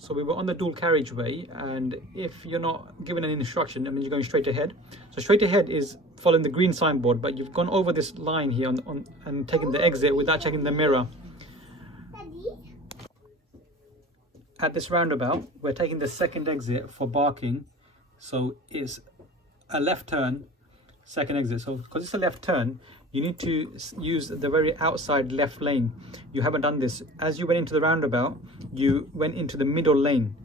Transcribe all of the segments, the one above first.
So we were on the dual carriageway, and if you're not given an instruction, I mean, you're going straight ahead. So straight ahead is following the green signboard, but you've gone over this line here and taken the exit without checking the mirror. At this roundabout, we're taking the second exit for barking. So it's a left turn, second exit. So because it's a left turn, you need to use the very outside left lane. You haven't done this. As you went into the roundabout, you went into the middle lane.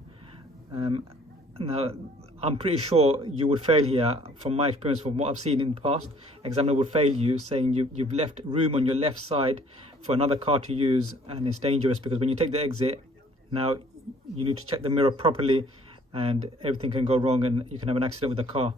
Now, I'm pretty sure you would fail here. From my experience, from what I've seen in the past, examiner would fail you, saying you've left room on your left side for another car to use, and it's dangerous because when you take the exit, now you need to check the mirror properly and everything can go wrong and you can have an accident with the car.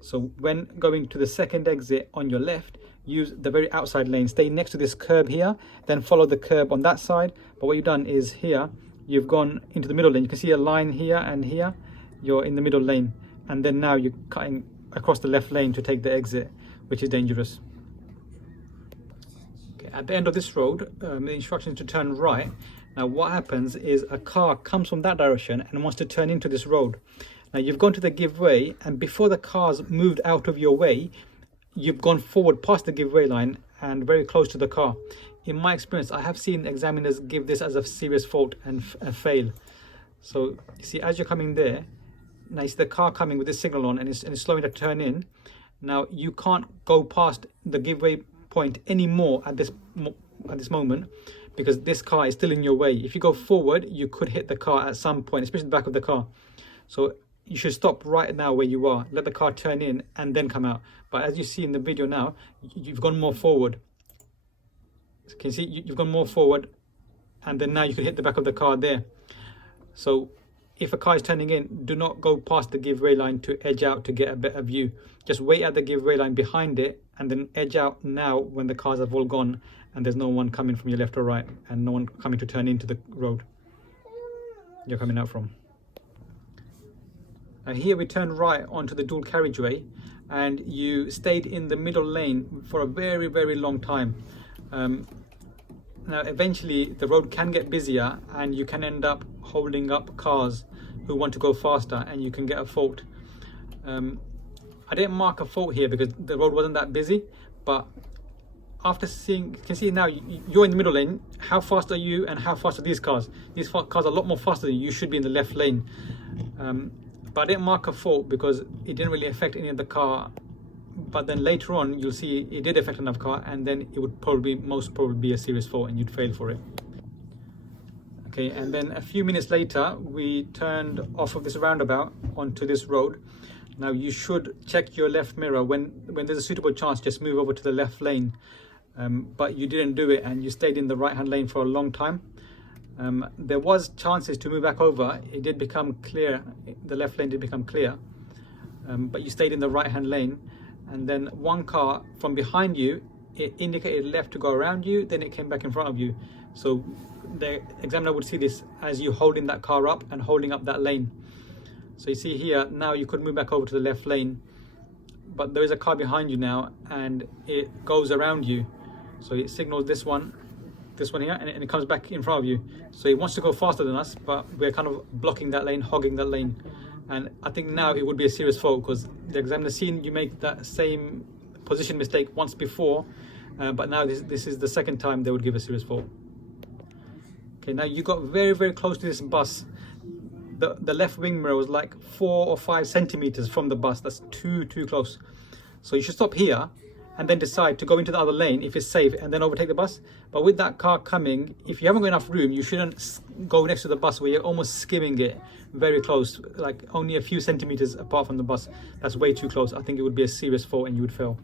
So when going to the second exit on your left, use the very outside lane. Stay next to this curb here, then follow the curb on that side. But what you've done is here, you've gone into the middle lane. You can see a line here and here. You're in the middle lane. And then now you're cutting across the left lane to take the exit, which is dangerous. Okay, at the end of this road, the instruction is to turn right. Now what happens is a car comes from that direction and wants to turn into this road. Now you've gone to the give way, and before the car's moved out of your way, you've gone forward past the give way line and very close to the car. In my experience, I have seen examiners give this as a serious fault and fail. So you see, as you're coming there, now you see the car coming with this signal on and it's slowing to turn in. Now you can't go past the give way point anymore at this moment, because this car is still in your way. If you go forward, you could hit the car at some point, especially the back of the car. So you should stop right now where you are, let the car turn in and then come out. But as you see in the video now, you've gone more forward. So can you see, you've gone more forward, and then now you could hit the back of the car there. So if a car is turning in, do not go past the give way line to edge out to get a better view. Just wait at the give way line behind it and then edge out now when the cars have all gone and there's no one coming from your left or right and no one coming to turn into the road you're coming out from. Here we turn right onto the dual carriageway, and you stayed in the middle lane for a very, very long time. Now eventually the road can get busier and you can end up holding up cars who want to go faster, and you can get a fault. I didn't mark a fault here because the road wasn't that busy, but after seeing, you can see now you're in the middle lane. How fast are you and how fast are these cars? These cars are a lot more faster than you. You should be in the left lane. But I didn't mark a fault because it didn't really affect any of the car. But then later on, you'll see it did affect another car, and then it would most probably be a serious fault and you'd fail for it. Okay, and then a few minutes later, we turned off of this roundabout onto this road. Now you should check your left mirror when there's a suitable chance, just move over to the left lane. But you didn't do it and you stayed in the right-hand lane for a long time. There was chances to move back over. It did become clear, the left lane did become clear, but you stayed in the right-hand lane, and then one car from behind you, it indicated left to go around you, then it came back in front of you. So the examiner would see this as you holding that car up and holding up that lane. So you see here, now you could move back over to the left lane, but there is a car behind you now and it goes around you. So it signals this one here, and it comes back in front of you. So it wants to go faster than us, but we're kind of blocking that lane, hogging that lane. And I think now it would be a serious fault because the examiner's seen you make that same position mistake once before, but now this is the second time they would give a serious fault. Okay, now you got very, very close to this bus. The left wing mirror was like 4 or 5 centimeters from the bus. That's too close. So you should stop here and then decide to go into the other lane if it's safe and then overtake the bus. But with that car coming, if you haven't got enough room, you shouldn't go next to the bus where you're almost skimming it very close, like only a few centimeters apart from the bus. That's way too close. I think it would be a serious fault and you would fail.